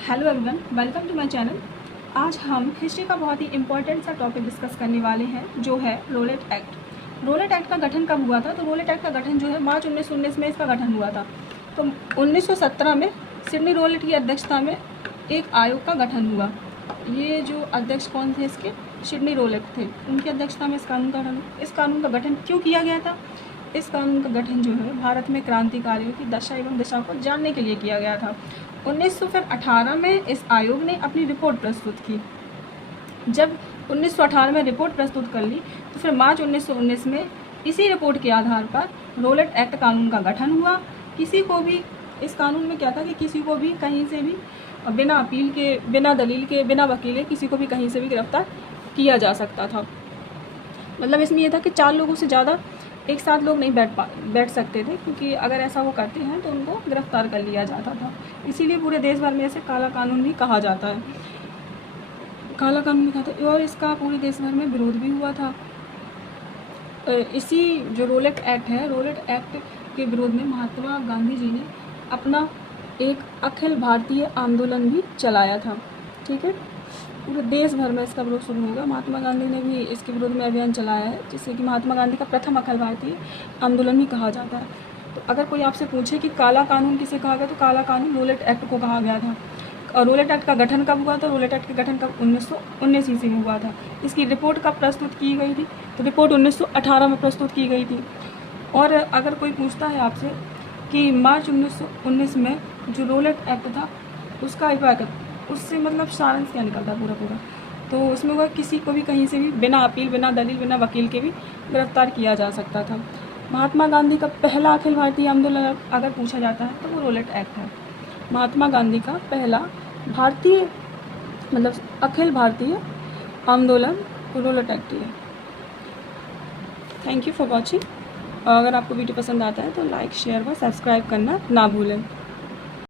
Hello everyone, welcome to my channel. आज हम history का बहुत ही इम्पोर्टेंट सा टॉपिक डिस्कस करने वाले हैं, जो है रोलेट एक्ट। रोलेट एक्ट का गठन कब हुआ था? तो रोलेट एक्ट का गठन जो है मार्च 1919 में इसका गठन हुआ था। तो 1917 में सिडनी रोलेट की अध्यक्षता में एक आयोग का गठन हुआ। ये जो अध्यक्ष कौन थे इसके? सिडनी रोलेट थे। उनकी अध्यक्षता में इस कानून का गठन इस कानून का गठन क्यों किया गया था? इस कानून का गठन जो है भारत में क्रांतिकारियों की दशा एवं दिशा को जानने के लिए किया गया था। 1918 में इस आयोग ने अपनी रिपोर्ट प्रस्तुत की। जब 1918 में रिपोर्ट प्रस्तुत कर ली तो फिर मार्च 1919 में इसी रिपोर्ट के आधार पर रोलेट एक्ट कानून का गठन हुआ। किसी को भी इस कानून में क्या था कि किसी को भी कहीं से भी बिना अपील के, बिना दलील के, बिना वकील के किसी को भी कहीं से भी गिरफ्तार किया जा सकता था। मतलब इसमें यह था कि 4 लोगों से ज़्यादा एक साथ लोग नहीं बैठ सकते थे, क्योंकि अगर ऐसा वो करते हैं तो उनको गिरफ्तार कर लिया जाता था। इसीलिए पूरे देश भर में इसे काला कानून भी कहा जाता है। काला कानून भी कहा था और इसका पूरे देश भर में विरोध भी हुआ था। इसी जो रोलेट एक्ट है, रोलेट एक्ट के विरोध में महात्मा गांधी जी ने अपना एक अखिल भारतीय आंदोलन भी चलाया था। ठीक है, पूरे देश भर में इसका विरोध शुरू होगा। महात्मा गांधी ने भी इसके विरोध में अभियान चलाया है, जिससे कि महात्मा गांधी का प्रथम अखिल भारतीय आंदोलन भी कहा जाता है। तो अगर कोई आपसे पूछे कि काला कानून किसे कहा गया, तो काला कानून रोलेट एक्ट को कहा गया था। और रोलेट एक्ट का गठन कब हुआ था? रोलेट एक्ट का गठन कब? 1919 ईस्वी में हुआ था। इसकी रिपोर्ट कब प्रस्तुत की गई थी? तो रिपोर्ट 1918 में प्रस्तुत की गई थी। और अगर कोई पूछता है आपसे कि मार्च 1919 में जो रोलेट एक्ट था उसका उससे मतलब सारांश क्या निकलता पूरा, तो उसमें वह किसी को भी कहीं से भी बिना अपील, बिना दलील, बिना वकील के भी गिरफ्तार किया जा सकता था। महात्मा गांधी का पहला अखिल भारतीय आंदोलन अगर पूछा जाता है तो वो रोलेट एक्ट है। महात्मा गांधी का पहला भारतीय मतलब अखिल भारतीय आंदोलन रोलेट एक्ट है। Thank you for watching. अगर आपको वीडियो पसंद आता है तो लाइक, शेयर व सब्सक्राइब करना ना भूलें।